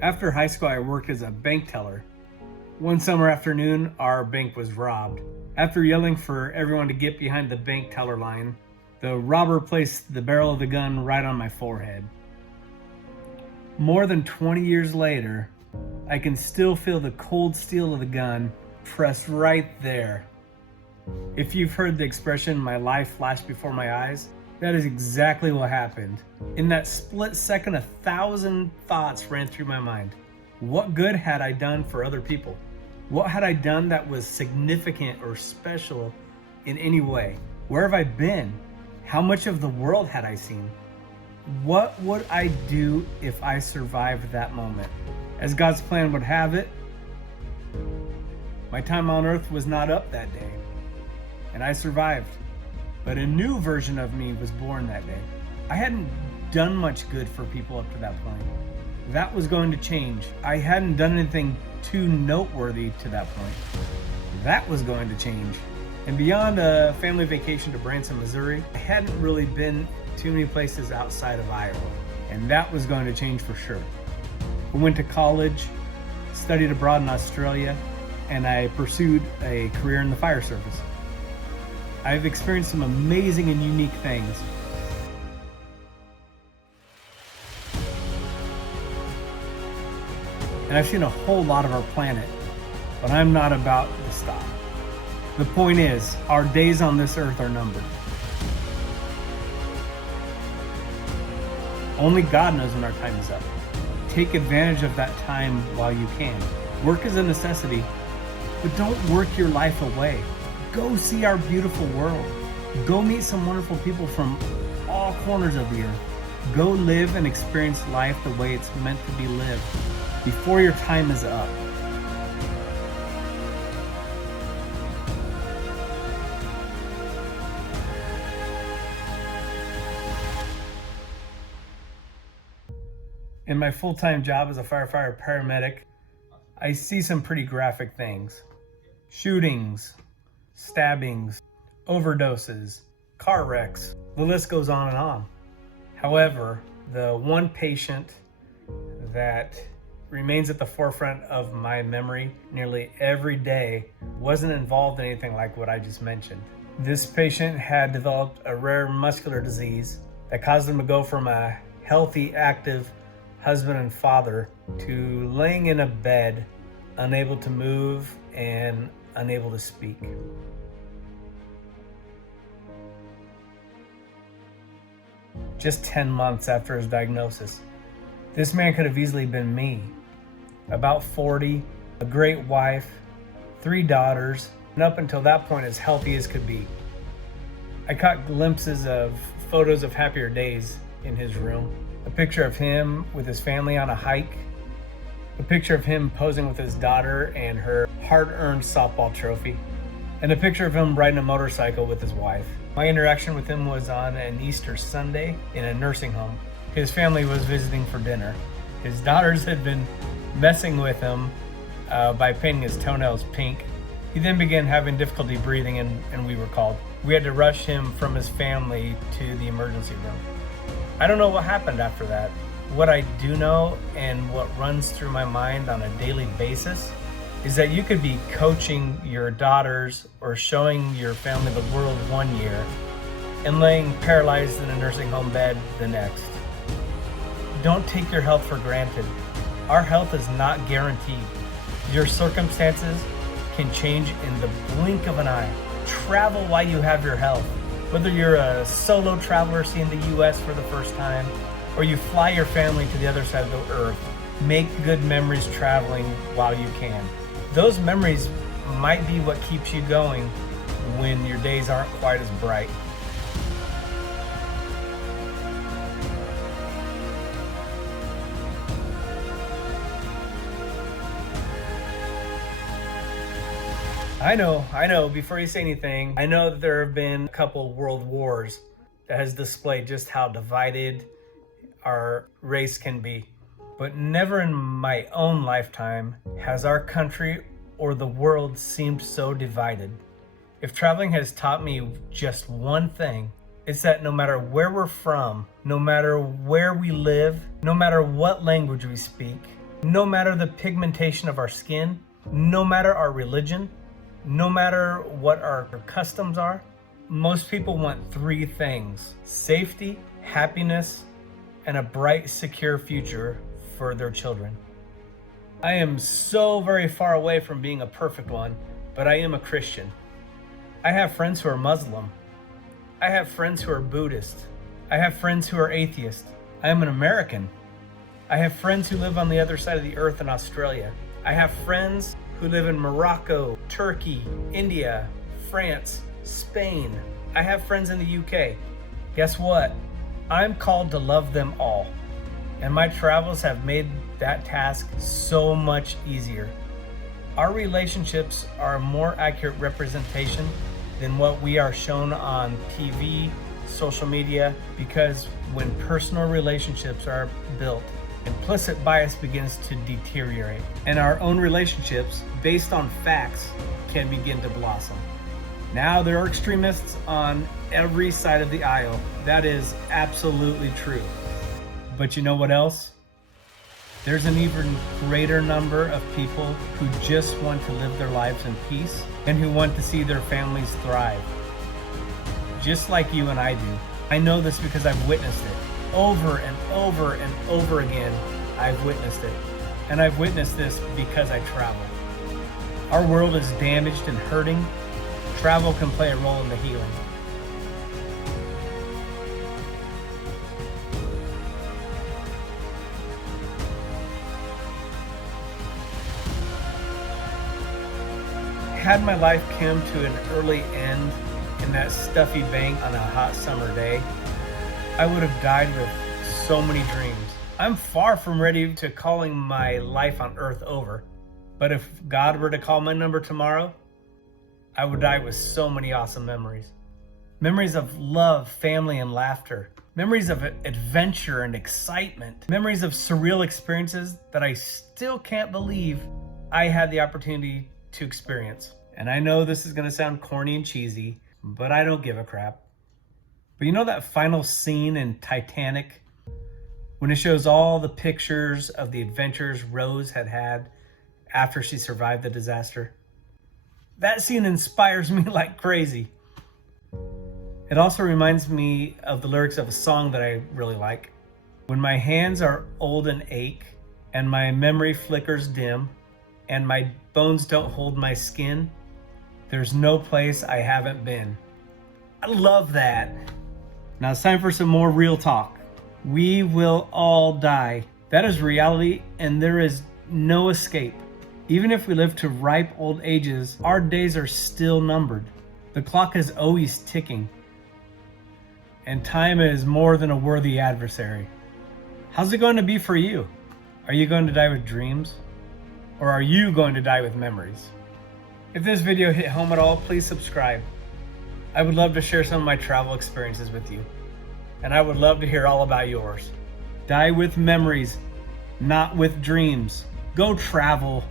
After high school, I worked as a bank teller. One summer afternoon, our bank was robbed. After yelling for everyone to get behind the bank teller line, the robber placed the barrel of the gun right on my forehead. More than 20 years later, I can still feel the cold steel of the gun pressed right there. If you've heard the expression, "my life flashed before my eyes," that is exactly what happened. In that split second, 1,000 thoughts ran through my mind. What good had I done for other people? What had I done that was significant or special in any way? Where have I been? How much of the world had I seen? What would I do if I survived that moment? As God's plan would have it, my time on earth was not up that day, and I survived. But a new version of me was born that day. I hadn't done much good for people up to that point. That was going to change. I hadn't done anything too noteworthy to that point. That was going to change. And beyond a family vacation to Branson, Missouri, I hadn't really been too many places outside of Iowa. And that was going to change for sure. I went to college, studied abroad in Australia, and I pursued a career in the fire service. I've experienced some amazing and unique things. And I've seen a whole lot of our planet, but I'm not about to stop. The point is, our days on this earth are numbered. Only God knows when our time is up. Take advantage of that time while you can. Work is a necessity, but don't work your life away. Go see our beautiful world. Go meet some wonderful people from all corners of the earth. Go live and experience life the way it's meant to be lived before your time is up. In my full-time job as a firefighter paramedic, I see some pretty graphic things. Shootings, stabbings, overdoses, car wrecks, the list goes on and on. However, the one patient that remains at the forefront of my memory nearly every day wasn't involved in anything like what I just mentioned. This patient had developed a rare muscular disease that caused him to go from a healthy, active husband and father to laying in a bed, unable to move and unable to speak. Just 10 months after his diagnosis. This man could have easily been me. About 40, a great wife, 3 daughters, and up until that point as healthy as could be. I caught glimpses of photos of happier days in his room. A picture of him with his family on a hike. A picture of him posing with his daughter and her hard-earned softball trophy. And a picture of him riding a motorcycle with his wife. My interaction with him was on an Easter Sunday in a nursing home. His family was visiting for dinner. His daughters had been messing with him by painting his toenails pink. He then began having difficulty breathing and we were called. We had to rush him from his family to the emergency room. I don't know what happened after that. What I do know and what runs through my mind on a daily basis is that you could be coaching your daughters or showing your family the world one year and laying paralyzed in a nursing home bed the next. Don't take your health for granted. Our health is not guaranteed. Your circumstances can change in the blink of an eye. Travel while you have your health. Whether you're a solo traveler seeing the US for the first time, or you fly your family to the other side of the earth, make good memories traveling while you can. Those memories might be what keeps you going when your days aren't quite as bright. I know, before you say anything, I know that there have been a couple world wars that has displayed just how divided our race can be. But never in my own lifetime has our country or the world seemed so divided. If traveling has taught me just one thing, it's that no matter where we're from, no matter where we live, no matter what language we speak, No matter the pigmentation of our skin, no matter our religion, no matter what our customs are, most people want three things: safety, happiness, and a bright, secure future for their children. I am so very far away from being a perfect one, but I am a Christian. I have friends who are Muslim. I have friends who are Buddhist. I have friends who are atheist. I am an American. I have friends who live on the other side of the earth in Australia. I have friends who live in Morocco, Turkey, India, France, Spain. I have friends in the UK. Guess what? I'm called to love them all. And my travels have made that task so much easier. Our relationships are a more accurate representation than what we are shown on TV, social media, because when personal relationships are built, implicit bias begins to deteriorate, and our own relationships, based on facts, can begin to blossom. Now, there are extremists on every side of the aisle. That is absolutely true. But you know what else? There's an even greater number of people who just want to live their lives in peace and who want to see their families thrive. Just like you and I do. I know this because I've witnessed it. Over and over and over again, I've witnessed it. And I've witnessed this because I travel. Our world is damaged and hurting. Travel can play a role in the healing. Had my life come to an early end in that stuffy bank on a hot summer day, I would have died with so many dreams. I'm far from ready to calling my life on earth over, but if God were to call my number tomorrow, I would die with so many awesome memories. Memories of love, family, and laughter. Memories of adventure and excitement. Memories of surreal experiences that I still can't believe I had the opportunity to experience. And I know this is gonna sound corny and cheesy, but I don't give a crap. But you know that final scene in Titanic when it shows all the pictures of the adventures Rose had after she survived the disaster? That scene inspires me like crazy. It also reminds me of the lyrics of a song that I really like. When my hands are old and ache, and my memory flickers dim, and my bones don't hold my skin, there's no place I haven't been. I love that. Now it's time for some more real talk. We will all die. That is reality, and there is no escape. Even if we live to ripe old ages, our days are still numbered. The clock is always ticking, and time is more than a worthy adversary. How's it going to be for you? Are you going to die with dreams? Or are you going to die with memories? If this video hit home at all, please subscribe. I would love to share some of my travel experiences with you, and I would love to hear all about yours. Die with memories, not with dreams. Go travel.